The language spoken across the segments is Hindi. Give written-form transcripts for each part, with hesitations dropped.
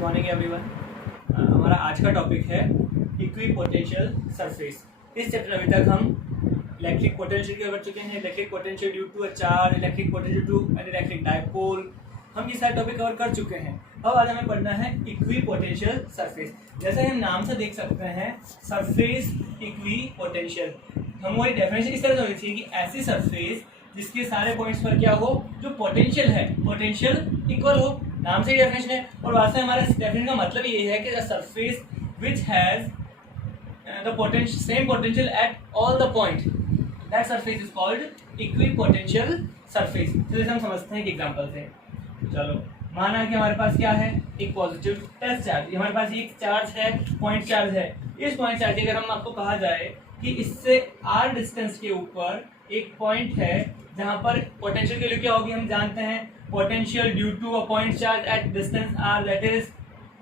Morning everyone. हमारा आज का टॉपिक है इक्विपोटेंशियल सरफेस। इस चैप्टर अभी तक हम इलेक्ट्रिक पोटेंशियल की कर चुके हैं, electric potential due to a charge, electric potential to an electric dipole, हम ये सारे टॉपिक कवर कर चुके हैं। अब आज हमें पढ़ना है इक्विपोटेंशियल सरफेस। जैसे हम नाम से देख सकते हैं सरफेस इक्विपोटेंशियल, हमारी डेफिनेशन इस तरह से होनी चाहिए कि ऐसी सरफेस जिसके सारे पॉइंट्स पर क्या हो, जो पोटेंशियल है पोटेंशियल इक्वल हो। नाम से डेफिनेशन है और वास्तव में हमारे डेफिनेशन का मतलब ये है कि the surface which has the potential same potential at all the point, that surface is called equipotential surface. तो जैसे हम समझते हैं एक एग्जांपल से, चलो माना कि हमारे पास क्या है, एक पॉजिटिव टेस्ट चार्ज, हमारे पास एक चार्ज है, पॉइंट चार्ज है। इस पॉइंट चार्ज अगर हम आपको कहा जाए कि इससे r डिस्टेंस के ऊपर एक पॉइंट है जहां पर पोटेंशियल की वैल्यू क्या होगी, हम जानते हैं potential due to a point charge at distance r, that is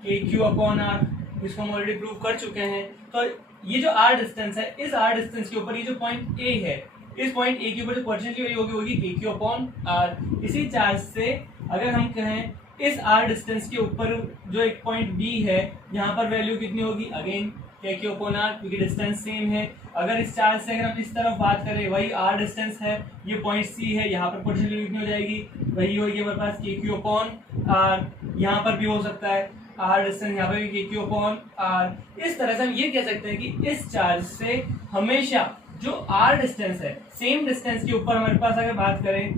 kq upon r। इसको हम ऑलरेडी प्रूव कर चुके हैं। तो ये जो r डिस्टेंस है, इस r डिस्टेंस के ऊपर ये जो पॉइंट a है, इस पॉइंट a के ऊपर जो पोटेंशियल की वैल्यू होगी kq अपॉन r। इसी चार्ज से अगर हम कहें इस r डिस्टेंस के ऊपर जो एक पॉइंट b है, यहाँ पर वैल्यू कितनी होगी, अगेन kq अपॉन r, क्योंकि डिस्टेंस सेम है। अगर इस चार्ज से अगर हम इस तरफ बात करें, वही r डिस्टेंस है, ये पॉइंट c है, यहाँ पर पोटेंशियल कितनी हो जाएगी, वही होगी हमारे पास kq अपॉन r। यहाँ पर भी हो सकता है r डिस्टेंस, यहाँ पर भी kq अपॉन r। इस तरह से हम ये कह सकते हैं कि इस चार्ज से हमेशा जो r डिस्टेंस है, सेम डिस्टेंस के ऊपर हमारे पास अगर बात करें,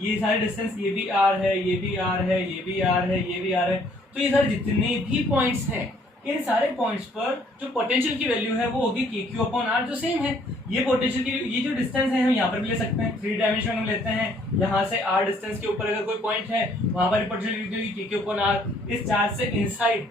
ये सारे डिस्टेंस, ये भी r है, ये भी r है, ये भी r है, ये भी r है, तो ये सारे जितने भी पॉइंट्स हैं, इन सारे पॉइंट्स पर जो पोटेंशियल की वैल्यू है वो होगी kq अपॉन r, जो सेम है। ये पोटेंशियल की ये जो डिस्टेंस है हम यहाँ पर भी ले सकते हैं, 3 डायमेंशन में लेते हैं। यहाँ से r डिस्टेंस के ऊपर अगर कोई पॉइंट है, वहां पर पोटेंशियल की होगी kq अपॉन r। इस चार्ज से इनसाइड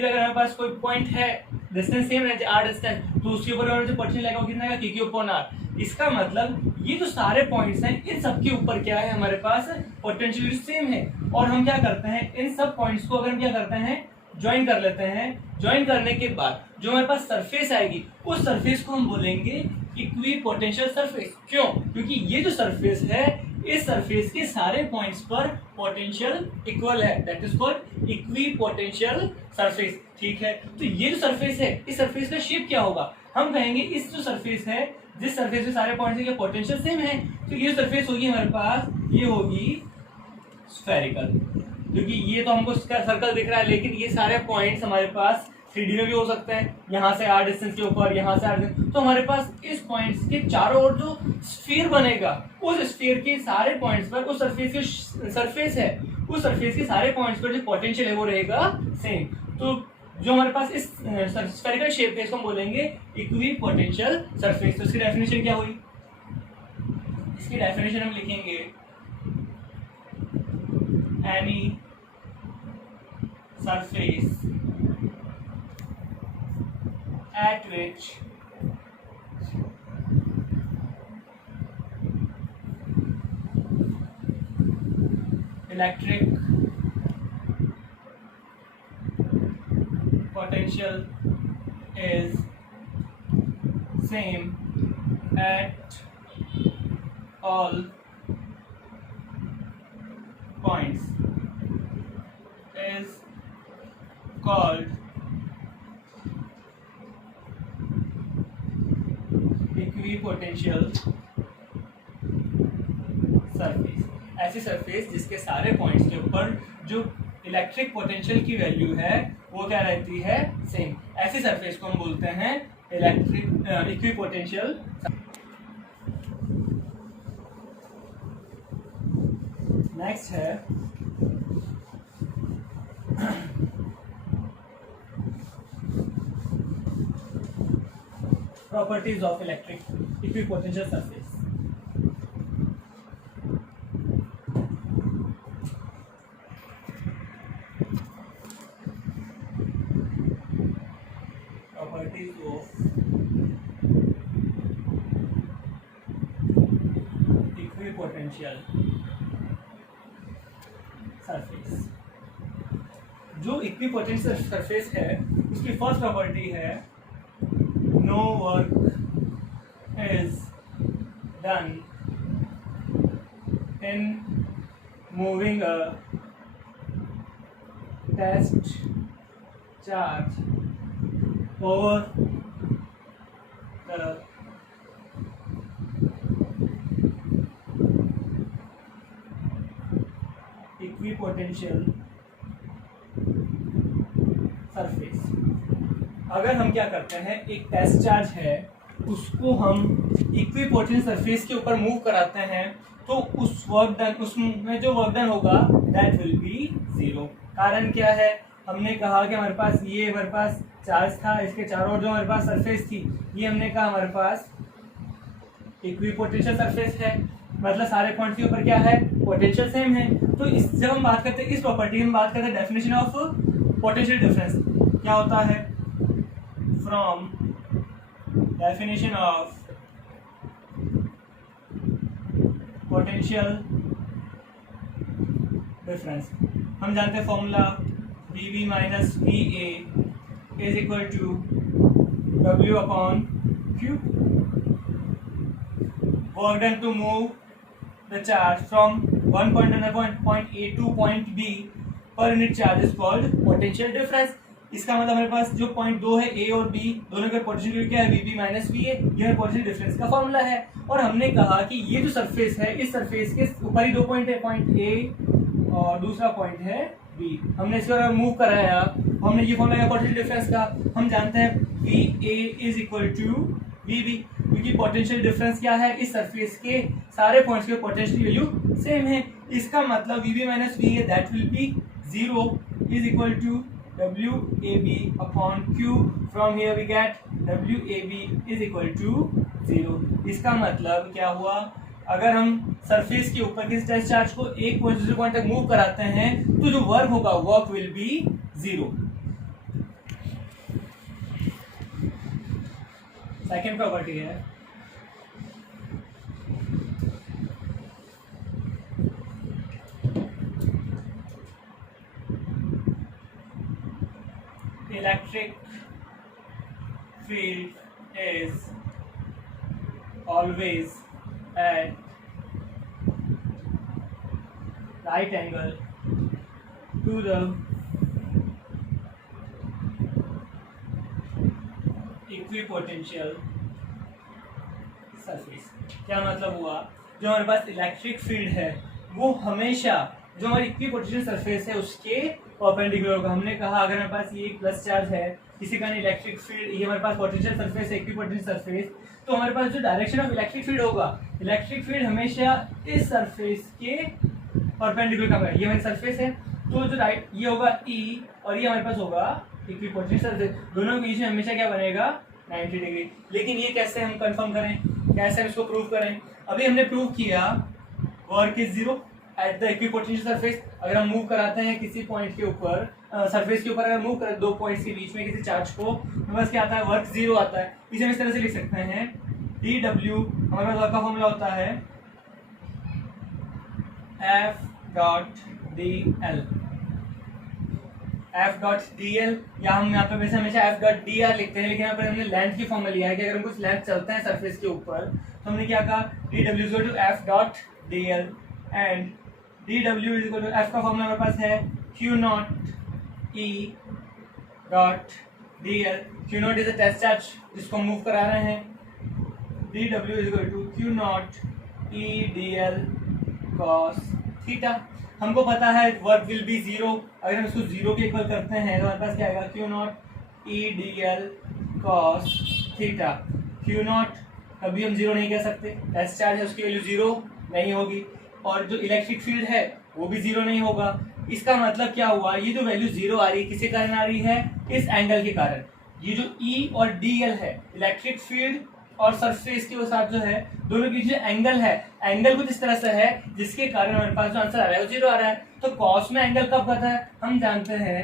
का अगर हमारे पास कोई पॉइंट है, डिस्टेंस सेम है r डिस्टेंस, तो उसके ऊपर जो पोटेंशियल लगेगा वो कितना है, kq अपॉन r। इसका मतलब ये जो सारे पॉइंट्स हैं, इन सब के ऊपर क्या है, हमारे पास पोटेंशियल सेम है। और हम क्या करते हैं, इन सब पॉइंट्स को अगर हम क्या करते हैं, ज्वाइन कर लेते हैं। ज्वाइन करने के बाद जो हमारे पास सरफेस आएगी, उस सरफेस को हम बोलेंगे इक्विपोटेंशियल सरफेस। क्यों? क्योंकि ये जो सरफेस है, इस सरफेस के सारे पॉइंट्स पर पोटेंशियल इक्वल है, that is called equipotential surface. ठीक है, तो ये जो सरफेस है, इस सरफेस का शेप क्या होगा, हम कहेंगे इस जो सरफेस है, जिस सरफेस के सारे पॉइंट्स के पोटेंशियल सेम है, तो ये सरफेस होगी हमारे पास, ये होगी स्फेरिकल। क्योंकि ये तो हमको सर्कल दिख रहा है, लेकिन ये सारे पॉइंट्स हमारे पास 3D में भी हो सकते हैं, यहाँ से r डिस्टेंस के ऊपर, यहाँ से r डिस्टेंस, तो हमारे पास इस पॉइंट्स के चारों ओर जो स्फीयर बनेगा, उस स्फीयर के सारे पॉइंट्स पर उस सरफेस के सरफेस है, उस सरफेस के सारे पॉइंट्स पर जो पोटेंशियल है वो रहेगा सेम। तो जो हमारे पास इस स्फेरिकल शेप है, इसको हम बोलेंगे इक्विपोटेंशियल सरफेस। तो इसकी डेफिनेशन क्या हुई, इसकी डेफिनेशन हम लिखेंगे any surface at which electric potential is same at all points is called equipotential surface. ऐसी सरफेस जिसके सारे पॉइंट्स के ऊपर जो इलेक्ट्रिक पोटेंशियल की वैल्यू है वो क्या रहती है, सेम। ऐसी सरफेस को हम बोलते हैं इलेक्ट्रिक इक्विपोटेंशियल। नेक्स्ट है properties of electric equipotential surface. Properties of equipotential surface. जो इक्विपोटेंशियल सरफेस है, उसकी फर्स्ट प्रॉपर्टी है no work is done in moving a test charge over the equipotential surface. अगर हम क्या करते हैं, एक टेस्ट चार्ज है उसको हम इक्विपोटेंशियल सरफेस के ऊपर मूव कराते हैं, तो उस वर्क डन, उसमें जो वर्क डन होगा दैट विल बी जीरो। कारण क्या है, हमने कहा कि हमारे पास चार्ज था, इसके चारों ओर जो हमारे पास सरफेस थी, ये हमने कहा हमारे पास इक्विपोटेंशियल सरफेस है, मतलब सारे पॉइंट्स के ऊपर क्या है, पोटेंशियल सेम है। तो जब हम बात करते हैं इस प्रॉपर्टी, हम बात करते हैं डेफिनेशन ऑफ पोटेंशियल डिफरेंस, क्या होता है, from definition of potential difference हम जानते हैं formula VB minus VA is equal to W upon Q। Work done to move the charge from one point to another point A to point B per unit charge is called potential difference। इसका मतलब हमारे पास जो पॉइंट दो है A और B दोनों का पोटेंशियल क्या है, VB माइनस VA, यह पोटेंशियल डिफरेंस का फॉर्मूला है। और हमने कहा कि ये जो सरफेस है, इस सरफेस के ऊपर ही दो पॉइंट है, पॉइंट A और दूसरा पॉइंट है B। हमने इसको मूव कराया, हमने ये फॉर्मूला है पोटेंशियल डिफरेंस का, हम जानते हैं VA is equal to VB, क्योंकि पोटेंशियल डिफरेंस क्या है, इस सरफेस के सारे पॉइंट्स के पोटेंशियल वैल्यू सेम है। इसका मतलब VB minus VA that will be zero is equal to WAB upon Q। From here we get WAB is equal to zero. इसका मतलब क्या हुआ, अगर हम सरफेस के ऊपर किसी टेस्ट चार्ज को एक पॉइंट दूसरे पॉइंट तक मूव कराते हैं, तो जो वर्क होगा work will be zero. Second property है electric field is always at right angle to the equipotential surface. क्या मतलब हुआ, जो हमारे पास इलेक्ट्रिक फील्ड है वो हमेशा जो हमारी इक्विपोटेंशियल सरफेस है उसके परपेंडिकुलर होगा। हमने कहा अगर हमारे पास ये एक प्लस चार्ज है, किसी का इलेक्ट्रिक फील्ड, ये हमारे पास पोटेंशियल सरफेस है, इक्विपोटेंशियल सरफेस, तो हमारे पास जो डायरेक्शन ऑफ इलेक्ट्रिक फील्ड होगा, इलेक्ट्रिक फील्ड हमेशा इस सरफेस के परपेंडिकुलर का होगा। ये हमारी सरफेस है, तो जो राइट ये होगा E और ये हमारे पास होगा इक्विपोटेंशियल सरफेस, दोनों के बीच में हमेशा क्या बनेगा, 90 डिग्री। लेकिन ये कैसे हम कंफर्म करें, कैसे हम इसको प्रूव करें, अभी हमने प्रूव किया work is zero at the equipotential surface. अगर हम मूव कराते हैं किसी पॉइंट के ऊपर, सरफेस के ऊपर अगर मूव करें दो पॉइंट्स के बीच में किसी चार्ज को, हमारे पास क्या आता है, वर्क जीरो आता है। इसे हम इस तरह से लिख सकते हैं DW, हमारे पास वर्क का फॉर्मूला होता है F dot DL, F dot DL, या हम यहाँ पे वैसे हमेशा F डॉट DR लिखते हैं, लेकिन यहाँ पर हमने लेंथ की फॉर्मूला लिया है कि अगर हम कुछ लेंथ चलते हैं सरफेस के ऊपर, तो हमने क्या कहा DW equal to F dot DL and DW is equal to F का फॉर्मूला हमारे पास है Q naught E dot DL। Q naught is a test charge जिसको मूव करा रहे हैं, DW is equal to Q naught E DL cos theta. हमको पता है वर्क विल बी जीरो, अगर हम इसको जीरो के इक्वल करते हैं तो हमारे पास क्या आएगा, Q naught E DL cos theta. Q not कभी हम जीरो नहीं कह सकते, टेस्ट चार्ज है उसकी वैल्यू जीरो नहीं होगी, और जो इलेक्ट्रिक फील्ड है वो भी जीरो नहीं होगा। इसका मतलब क्या हुआ, ये जो वैल्यू जीरो आ रही है किसके कारण आ रही है, इस एंगल के कारण। ये जो E और DL है, इलेक्ट्रिक फील्ड और सरफेस के साथ जो है, दोनों के बीच जो एंगल है, एंगल कुछ इस तरह से है जिसके कारण हमारे पास जो आंसर आ रहा है वो जीरो आ रहा है। तो कॉस में एंगल कब आता है, हम जानते हैं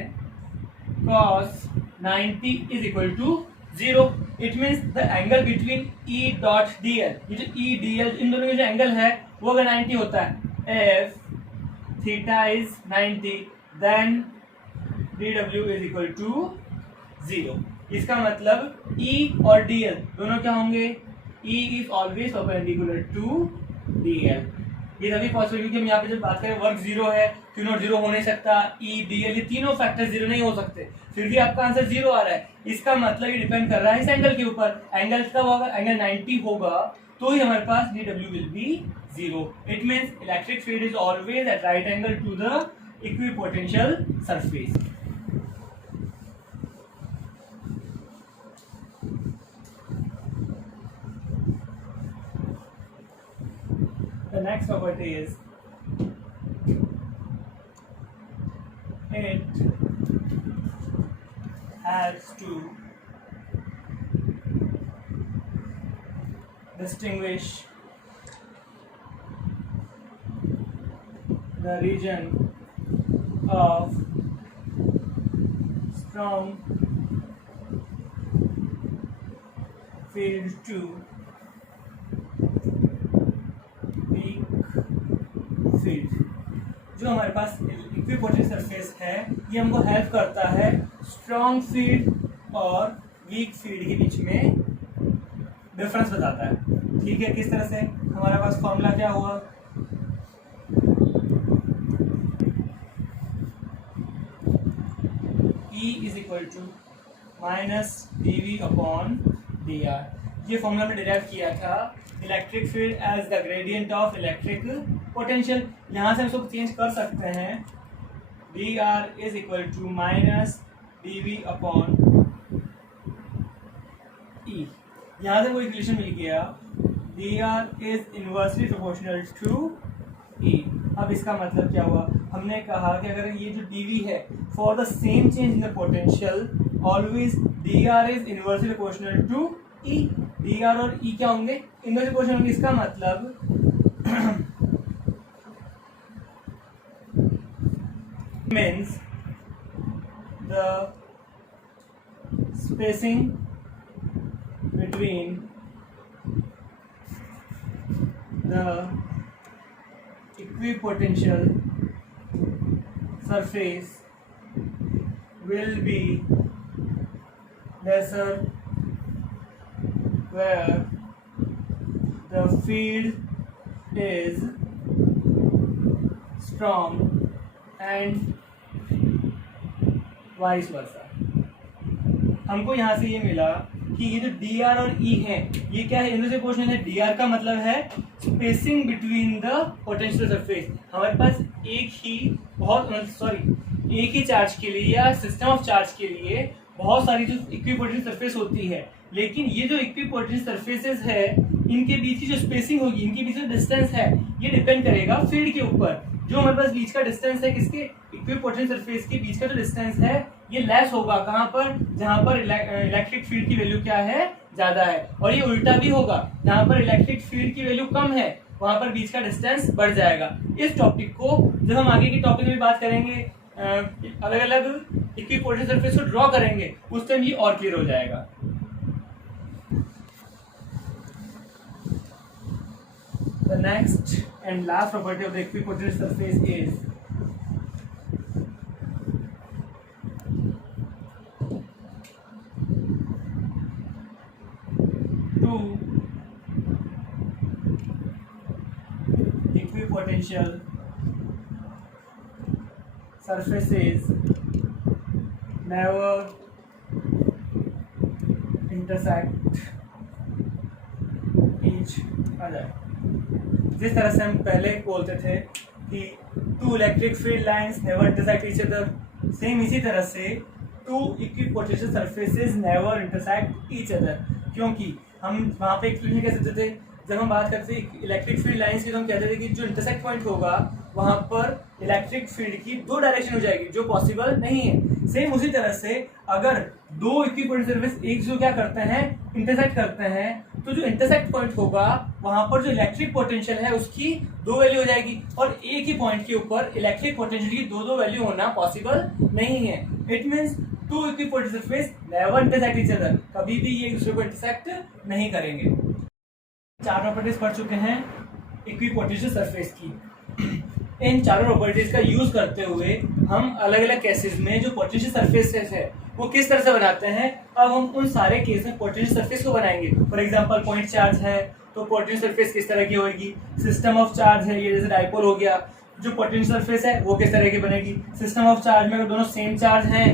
cos 90 is equal to zero. It means the angle between E dot DL, ये जो E DL इन दोनों में जो एंगल है वो अगर 90 होता है, if theta is 90 then DW is equal to zero. इसका मतलब E और DL दोनों क्या होंगे, E is always perpendicular to DL। ये तभी पॉसिबल, क्योंकि हम यहाँ पे जब बात करें वर्क जीरो है क्यू नॉट जीरो हो नहीं सकता, ई डी एल ये तीनों फैक्टर जीरो नहीं हो सकते, फिर भी आपका आंसर जीरो आ रहा है। इसका मतलब ये डिपेंड कर रहा है इस एंगल के ऊपर। एंगल कब होगा, एंगल 90 होगा तो ही हमारे पास D W will be zero. It means electric field is always at right angle to the equipotential surface. The next property is it has to distinguish the region of strong field to field. जो हमारे पास इक्विपोटेंशियल सरफेस है ये हमको हेल्प करता है स्ट्रॉन्ग फील्ड और वीक फील्ड के बीच में डिफरेंस बताता है। ठीक है, किस तरह से? हमारे पास फॉर्मूला क्या हुआ, E is equal to minus dv upon dr। ये फॉर्मूला में डिराइव किया था electric field as the gradient of electric potential. यहाँ से हम इसको चेंज कर सकते हैं, dr is equal to minus dv upon e। यहाँ से वो इक्वेशन मिल गया, dr is inversely proportional to e। अब इसका मतलब क्या हुआ, हमने कहा कि अगर ये जो dv है for the same change in the potential always dr is inversely proportional to e। dr और e क्या होंगे, इनवर्सली प्रोपोर्शनल होंगे। इसका मतलब means the spacing between the equipotential surface will be lesser where the field is strong and vice versa. हमको यहाँ से ये मिला कि ये जो dr और e है ये क्या है, इनमें से क्वेश्चन है। dr का मतलब है spacing between the potential surface. हमारे पास एक ही चार्ज के लिए या सिस्टम ऑफ चार्ज के लिए बहुत सारी जो इक्विपोटेंशियल सरफेस होती है, लेकिन ये जो इक्विपोटेंशियल सरफेसेस है इनके बीच की जो स्पेसिंग होगी, इनके बीच जो डिस्टेंस है ये डिपेंड करेगा फील्ड के ऊपर। जो हमारे पास बीच का डिस्टेंस है किसके, इक्विपोटेंशियल सरफेस के बीच का जो डिस्टेंस है ये लेस होगा कहाँ पर, जहाँ पर इलेक्ट्रिक फील्ड की वैल्यू क्या है, ज्यादा है। और ये उल्टा भी होगा, जहाँ पर इलेक्ट्रिक फील्ड की वैल्यू कम है वहां पर बीच का डिस्टेंस बढ़ जाएगा। इस टॉपिक को जब हम आगे के टॉपिक में बात करेंगे, अलग अलग इक्विपोटेंशियल सरफेस को ड्रॉ करेंगे, उस टाइम ये और क्लियर हो जाएगा। The next and last property of the equipotential surface is two equipotential surfaces never intersect each other। जिस तरह से हम पहले बोलते थे कि two electric field lines never intersect each other, same इसी तरह से two equipotential surfaces never intersect each other. क्योंकि हम वहाँ पे एक्सप्लेन कह सकते थे, जब हम बात करते थे इलेक्ट्रिक फील्ड लाइंस की तो हम कहते थे कि जो इंटरसेक्ट पॉइंट होगा वहाँ पर इलेक्ट्रिक फील्ड की दो डायरेक्शन हो जाएगी, जो पॉसिबल नहीं है। सेम उसी तरह से अगर दो इक्विपोटेंशियल सरफेस एक जो क्या करते हैं, इंटरसेक्ट करते हैं, तो जो इंटरसेक्ट पॉइंट होगा वहां पर जो इलेक्ट्रिक पोटेंशियल है उसकी दो वैल्यू हो जाएगी। और एक ही पॉइंट के ऊपर इलेक्ट्रिक पोटेंशियल की दो वैल्यू होना पॉसिबल नहीं है। It means two equipotential surface never intersect each other, कभी भी ये एक दूसरे को इंटरसेक्ट नहीं करेंगे। चार प्रॉपर्टीज पढ़ चुके हैं इक्विपोटेंशियल सरफेस की। इन चारों प्रॉपर्टीज का यूज करते हुए हम अलग अलग केसेस में जो पोटेंशियल सरफेसेस है वो किस तरह से बनाते हैं, अब हम उन सारे केस में पोटेंशियल सरफेस को बनाएंगे। फॉर एग्जांपल पॉइंट चार्ज है तो पोटेंशियल सरफेस किस तरह की होगी, सिस्टम ऑफ चार्ज है ये जैसे डाइपोल हो गया, जो पोटेंशियल सरफेस है वो किस तरह की बनेगी। सिस्टम ऑफ चार्ज में अगर दोनों सेम चार्ज हैं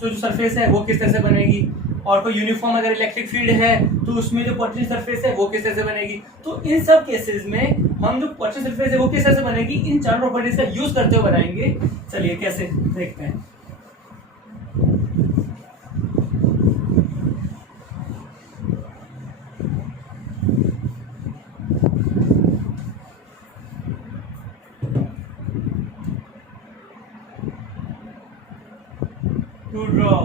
तो जो सरफेस है वो किस तरह से बनेगी, और कोई यूनिफॉर्म अगर इलेक्ट्रिक फील्ड है तो उसमें जो पोटेंशियल सरफेस है वो किस तरह से बनेगी। तो इन सब केसेस में हम जो पोटेंशियल सरफेस है वो किस तरह से बनेगी, इन चार प्रॉपर्टीज का यूज करते हुए बनाएंगे। चलिए कैसे देखते हैं। To draw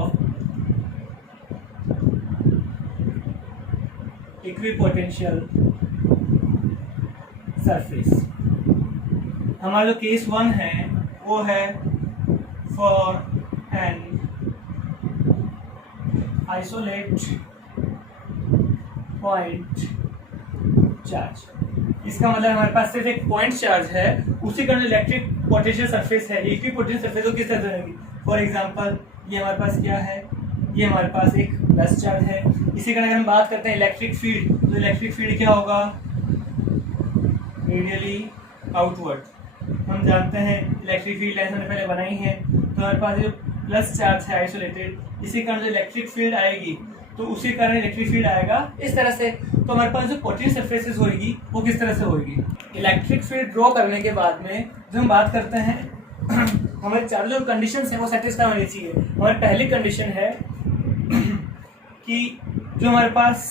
इक्विपोटेंशियल सरफेस, हमारा जो केस 1 है वो है for an isolate point charge. इसका मतलब हमारे पास सिर्फ एक पॉइंट चार्ज है, उसी का जो इलेक्ट्रिक पोटेंशियल सरफेस है, इक्विपोटेंशियल सरफेस वो किस तरह से रहेगी। फॉर एग्जांपल ये हमारे पास क्या है, ये हमारे पास एक प्लस चार्ज है। इसी का अगर हम बात करते हैं इलेक्ट्रिक फील्ड, तो इलेक्ट्रिक फील्ड क्या होगा, रेडियली आउटवर्ड। हम जानते हैं इलेक्ट्रिक फील्ड लाइन हमने पहले बनाई है, तो हमारे पास जो प्लस चार्ज है आइसोलेटेड, इसी कारण जो इलेक्ट्रिक फील्ड आएगी तो उसी कारण इलेक्ट्रिक फील्ड आएगा इस तरह से। तो हमारे पास जो पोटेंशियल सरफेसेस होगी वो किस तरह से होगी। इलेक्ट्रिक फील्ड ड्रॉ करने के बाद में जो हम बात करते हैं हमारे चारों जो कंडीशंस हैं वो सेटिस्फाई होनी चाहिए। हमारी पहली कंडीशन है कि जो हमारे पास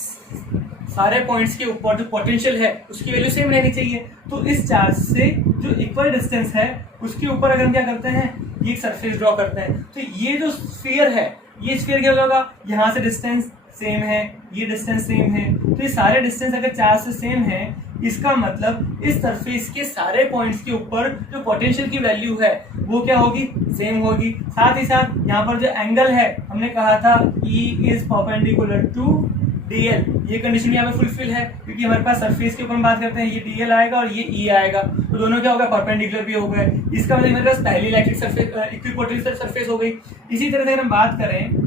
सारे पॉइंट्स के ऊपर जो पोटेंशियल है उसकी वैल्यू सेम रहनी चाहिए। तो इस चार्ज से जो इक्वल डिस्टेंस है उसके ऊपर अगर हम क्या करते हैं, ये एक सरफेस ड्रॉ करते हैं, तो ये जो स्फीयर है, ये स्फीयर क्या होगा, यहाँ से डिस्टेंस सेम है, ये डिस्टेंस सेम है, तो ये सारे डिस्टेंस अगर चार्ज से सेम है, इसका मतलब इस सरफेस के सारे पॉइंट्स के ऊपर जो पोटेंशियल की वैल्यू है वो क्या होगी, सेम होगी। साथ ही साथ यहाँ पर जो एंगल है, हमने कहा था E is perpendicular to DL, ये कंडीशन यहाँ पे फुलफिल है, क्योंकि हमारे पास सरफेस के ऊपर हम बात करते हैं, ये DL आएगा और ये E आएगा, तो दोनों क्या होगा, परपेंडिकुलर भी हो गए। इसका मतलब हमारे पास पहली इलेक्ट्रिक सरफेस इक्विपोटेंशियल सरफेस हो गई। इसी तरह से अगर हम बात करें,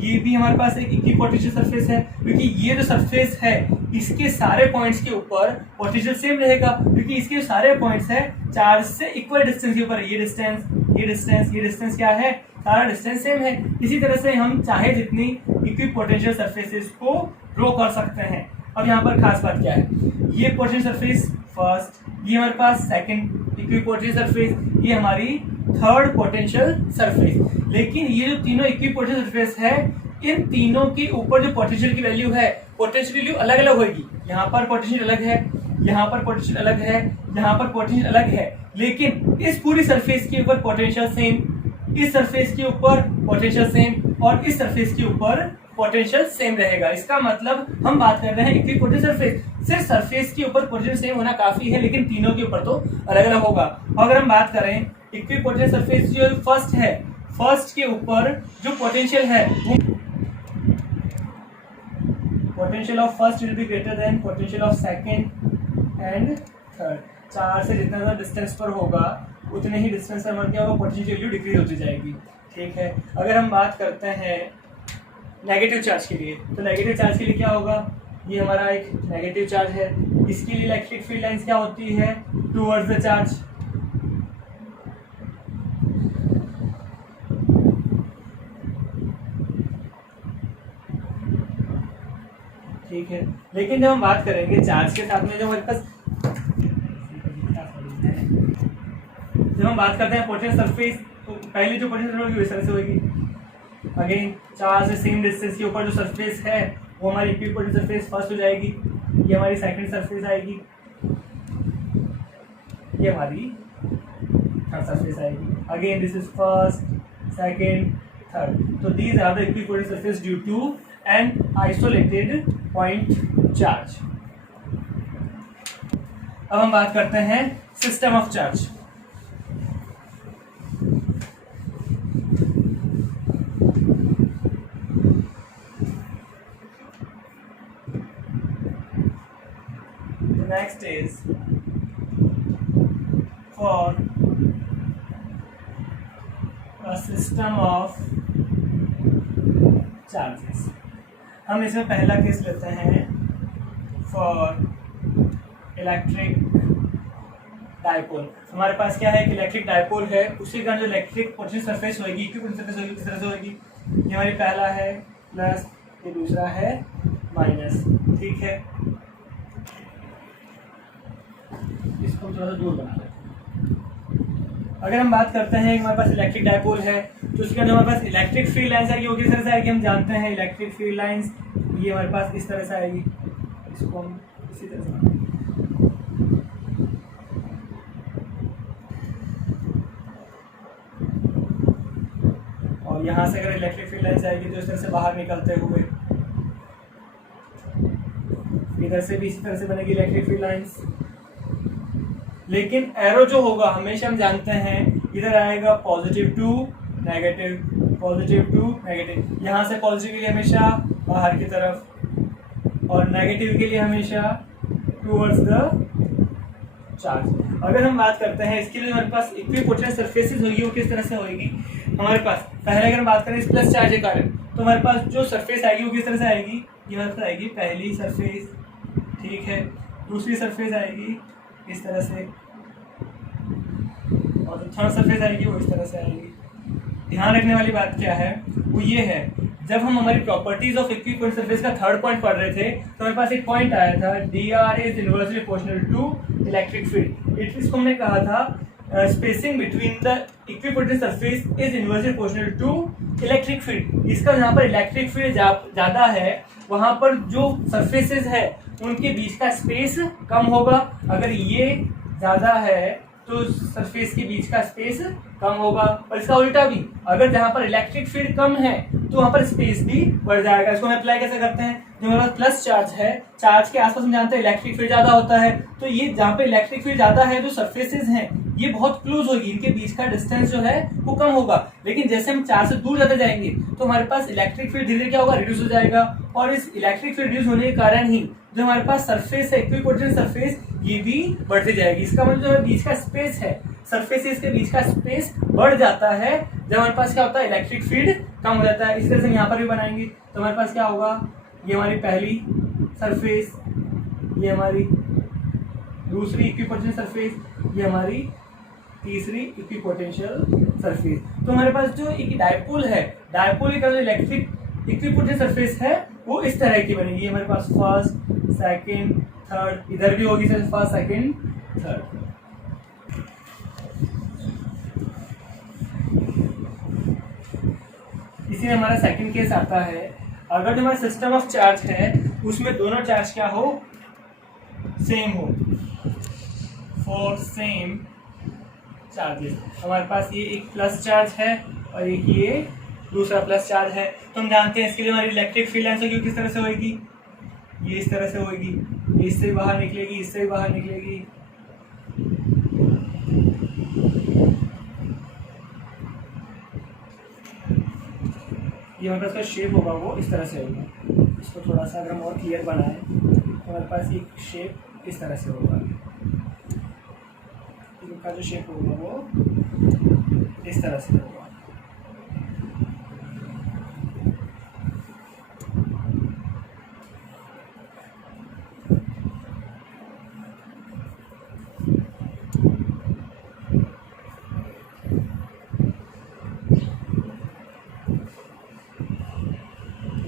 ये भी हमारे पास एक इक्विपोटेंशियल सरफेस है, क्योंकि ये जो सरफेस है इसके सारे पॉइंट्स के ऊपर पोटेंशियल सेम रहेगा, क्योंकि इसके सारे पॉइंट्स है चार्ज से इक्वल डिस्टेंस के ऊपर। ये डिस्टेंस, ये डिस्टेंस, ये डिस्टेंस क्या है, सारा डिस्टेंस सेम है। इसी तरह से हम चाहे जितनी इक्विपोटेंशियल सरफेसेस को ड्रॉ कर सकते हैं। अब यहाँ पर खास बात क्या है, ये पोटेंशियल सरफेस फर्स्ट, ये हमारे पास सेकंड इक्विपोटेंशियल सरफेस, ये हमारी थर्ड पोटेंशियल सरफेस। लेकिन ये जो तीनों इक्विपोटेंशियल सरफेस है, इन तीनों के ऊपर जो पोटेंशियल की वैल्यू है, पोटेंशियल वैल्यू अलग अलग होगी। यहाँ पर पोटेंशियल अलग है, यहाँ पर पोटेंशियल अलग है, यहाँ पर पोटेंशियल अलग है, लेकिन इस पूरी सरफेस के ऊपर पोटेंशियल सेम, इस सरफेस के ऊपर पोटेंशियल सेम और इस सरफेस के ऊपर पोटेंशियल सेम रहेगा। इसका मतलब हम बात कर रहे हैं इक्विपोटेंशियल सरफेस, सिर्फ सरफेस के ऊपर पोटेंशियल सेम होना काफी है, लेकिन तीनों के ऊपर तो अलग अलग होगा। अगर हम बात करें इक्विपोटेंशियल सरफेस जो फर्स्ट है, फर्स्ट के ऊपर जो पोटेंशियल है वो potential of first will be greater than potential of second and third. चार से जितना ज़्यादा डिस्टेंस पर होगा उतने ही डिस्टेंस पर क्या होगा, पोटेंशियल वैल्यू डिक्रीज होती जाएगी। ठीक है, अगर हम बात करते हैं नेगेटिव चार्ज के लिए, तो नेगेटिव चार्ज के लिए क्या होगा, ये हमारा एक नेगेटिव चार्ज है, इसके लिए इलेक्ट्रिक फील्ड लाइंस क्या होती है, टुवर्ड्स द चार्ज। ठीक है, लेकिन जब हम बात करेंगे चार्ज के साथ में जो हमारे पास, जब हम बात करते हैं पोटेंशियल सरफेस, तो पहली जो पोटेंशियल होगी वो इस तरह से होगी। अगेन चार्ज से सेम डिस्टेंस के ऊपर जो सरफेस है वो हमारी इक्विपोटेंशियल सरफेस फर्स्ट हो जाएगी, ये हमारी सेकंड सरफेस आएगी, ये हमारी थर्ड सरफेस आएगी। Again this is first, second, third. तो these are the equipotential surface due to an isolated point charge. अब हम बात करते हैं system of charge. Next is for a system of charges। हम इसमें पहला केस लेते हैं फॉर इलेक्ट्रिक डायपोल। हमारे पास क्या है कि इलेक्ट्रिक डायपोल है, उसी का जो इलेक्ट्रिक पोटेंशियल सरफेस होगी, इक्विपोटेंशियल सरफेस होगी, किस तरह से होगी, ये हमारी पहला है प्लस, ये दूसरा है माइनस, ठीक है। इसको थोड़ा सा दूर बना लें। अगर हम बात करते हैं हमारे पास इलेक्ट्रिक डायपोल है तो उसके अंदर हमारे पास इलेक्ट्रिक फील्ड लाइंस आएगी, वो किस तरह से आएगी हम जानते हैं। इलेक्ट्रिक फील्ड लाइंस ये हमारे पास इस तरह से आएगी, इसको हम इसी तरह से, और यहाँ से अगर इलेक्ट्रिक फील्ड लाइंस आएगी तो इस तरह से बाहर निकलते हुए इधर से भी इसी तरह से बनेगी इलेक्ट्रिक फील्ड लाइंस। लेकिन एरो जो होगा हमेशा हम जानते हैं इधर आएगा positive to negative, positive to negative, यहाँ से पॉजिटिव के लिए हमेशा बाहर की तरफ और नेगेटिव के लिए हमेशा टूवर्ड्स द चार्ज। अगर हम बात करते हैं इसके लिए हमारे पास इक्विपोटेंशियल सरफेसेस होगी, वो किस तरह से होगी हमारे पास। पहले अगर हम बात करें इस प्लस चार्ज के कारण तो हमारे पास जो सरफेस आएगी वो किस तरह से आएगी, ये हमारे पास आएगी पहली सरफेस, ठीक है, दूसरी सरफेस आएगी इस तरह से, और जो थर्ड सरफेस आएगी वो इस तरह से आएगी। ध्यान रखने वाली बात क्या है वो ये है, जब हम हमारी प्रॉपर्टीज ऑफ इक्विपोटेंशियल सरफेस का थर्ड पॉइंट पढ़ रहे थे तो हमारे पास एक पॉइंट आया था dr is inversely proportional to electric field. इसको हमने कहा था spacing between the equipotential surface is inversely proportional to electric field. इसका जहाँ पर इलेक्ट्रिक फील्ड ज़्यादा है वहाँ पर जो सरफेसेस है उनके बीच का स्पेस कम होगा, अगर ये ज़्यादा है तो सरफेस के बीच का स्पेस कम होगा, और इसका उल्टा भी, अगर जहाँ पर इलेक्ट्रिक फील्ड कम है तो वहाँ पर स्पेस भी बढ़ जाएगा। इसको हम अप्लाई कैसे करते हैं, जो हमारे पास प्लस चार्ज है, चार्ज के आसपास हम जानते हैं इलेक्ट्रिक फील्ड ज्यादा होता है, तो ये जहाँ पे इलेक्ट्रिक फील्ड ज्यादा है जो सरफेसेस हैं ये बहुत क्लोज होगी, इनके बीच का डिस्टेंस जो है वो कम होगा। लेकिन जैसे हम चार्ज से दूर जाते जाएंगे तो हमारे पास इलेक्ट्रिक फील्ड धीरे धीरे क्या होगा, रिड्यूस हो जाएगा, और इस इलेक्ट्रिक फील्ड रिड्यूस होने के कारण ही जो हमारे पास सरफेस है इक्विपोटेंशियल सरफेस ये भी बढ़ती जाएगी। इसका मतलब जो हमारे बीच का स्पेस है, सरफेसेस के बीच का स्पेस बढ़ जाता है जब हमारे पास क्या होता है इलेक्ट्रिक फील्ड कम हो जाता है। इस तरह से यहाँ पर भी बनाएंगे तो हमारे पास क्या होगा, ये हमारी पहली सरफेस, ये हमारी दूसरी इक्विपोटेंशियल सरफेस, ये हमारी तीसरी इक्विपोटेंशियल सरफेस। तो हमारे पास जो एक डायपोल है, डायपोल का जो इलेक्ट्रिक इक्विपोटेंशियल सरफेस है वो इस तरह की बनेगी। हमारे पास फर्स्ट सेकंड थर्ड, इधर भी होगी फर्स्ट सेकंड थर्ड। इसीलिए हमारा सेकंड केस आता है, अगर जो हमारा सिस्टम ऑफ चार्ज है उसमें दोनों चार्ज क्या हो, सेम हो, फॉर सेम चार्जेस। हमारे पास ये एक प्लस चार्ज है और एक ये दूसरा प्लस चार्ज है, तो हम जानते हैं इसके लिए हमारी इलेक्ट्रिक फील्ड लाइंस होगी किस तरह से होगी, ये इस तरह से होगी, इससे भी बाहर निकलेगी, इससे भी बाहर निकलेगी, ये हमारे पास का शेप होगा वो इस तरह से होगा। इसको थोड़ा सा अगर हम और क्लियर बनाएं तो हमारे पास एक शेप इस तरह से होगा, इनका जो शेप होगा वो इस तरह से होगा।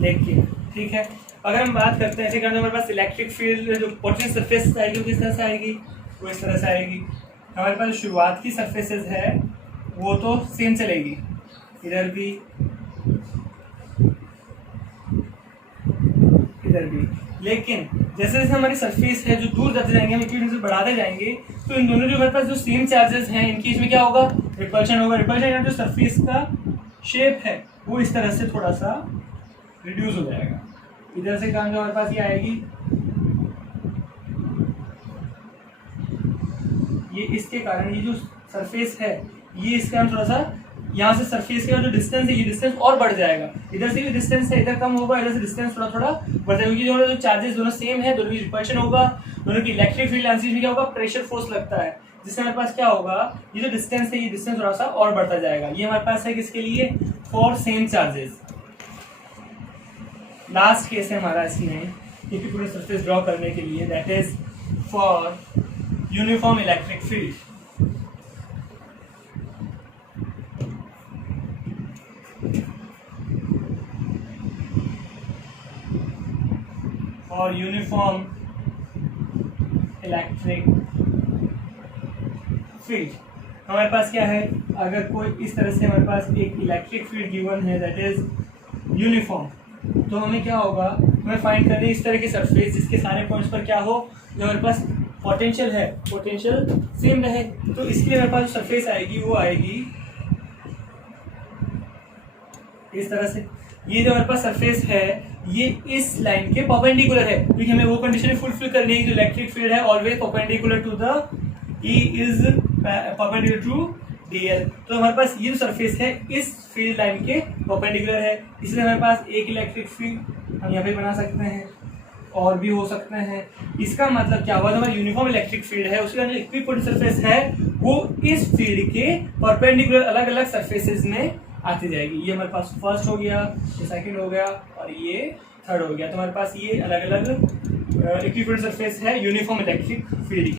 लेकिन ठीक है, अगर हम बात करते हैं ऐसे करने हमारे पास इलेक्ट्रिक फील्ड जो पोटेंशियल सरफेस आएगी वो किस तरह से आएगी, वो इस तरह से आएगी। हमारे पास शुरुआत की सरफेसेस है वो तो सेम चलेगी, इधर भी इधर भी, लेकिन जैसे जैसे हमारी सरफेस है जो दूर जाते जाएंगे, हम इक्विपोटेंशियल बढ़ाते जाएंगे तो इन दोनों जो हमारे पास जो सेम चार्जेस हैं इनके इसमें क्या होगा, रिपल्शन होगा। रिपल्शन जो सरफेस का शेप है वो इस तरह से थोड़ा सा रिड्यूस हो जाएगा। इधर से काम जो हमारे पास ये आएगी, ये इसके कारण ये जो सरफेस है ये इसका हम थोड़ा सा यहाँ से सरफेस का जो डिस्टेंस है ये डिस्टेंस और बढ़ जाएगा। इधर से भी डिस्टेंस है इधर कम होगा, इधर से डिस्टेंस थोड़ा थोड़ा बढ़ जाएगा, क्योंकि जो चार्जेस दोनों सेम है, दोनों की रिपल्शन होगा, दोनों की इलेक्ट्रिक फील्ड लाइंस में क्या होगा, प्रेशर फोर्स लगता है, जिससे हमारे पास क्या होगा, ये जो डिस्टेंस है ये डिस्टेंस थोड़ा सा और बढ़ता जाएगा। ये हमारे पास है किसके लिए, for same charges. Last case है हमारा इसमें इक्विपोटेंशियल सरफेस ड्रॉ करने के लिए, that is for uniform electric field. और यूनिफॉर्म इलेक्ट्रिक फील्ड हमारे पास क्या है, अगर कोई इस तरह से हमारे पास एक इलेक्ट्रिक फील्ड गिवन है दैट इज यूनिफॉर्म, तो हमें क्या होगा, हमें फाइंड करनी है इस तरह की सरफेस जिसके सारे पॉइंट्स पर क्या हो, जो हमारे पास पोटेंशियल है, पोटेंशियल सेम रहे। तो इसके लिए हमारे पास जो सरफेस आएगी वो आएगी इस तरह से। ये जो हमारे पास सरफेस है ये इस लाइन के परपेंडिकुलर है, क्योंकि हमें वो कंडीशन फुलफिल करनी है जो इलेक्ट्रिक फील्ड है always perpendicular to the E is perpendicular to dl। तो हमारे पास ये जो सरफेस है इस फील्ड लाइन के परपेंडिकुलर है, इसलिए हमारे पास एक इलेक्ट्रिक फील्ड हम यहाँ पे बना सकते हैं और भी हो सकते हैं। इसका मतलब क्या हुआ, हमारा यूनिफॉर्म इलेक्ट्रिक फील्ड है उसका जो इक्विपोटेंशियल सरफेस है वो इस फील्ड के परपेंडिकुलर अलग अलग सरफेसेस में आती जाएगी। ये हमारे पास फर्स्ट हो गया, ये सेकंड हो गया और ये थर्ड हो गया। तो हमारे पास ये अलग अलग इक्विपोटेंशियल सरफेस है यूनिफॉर्म इलेक्ट्रिक फील्ड।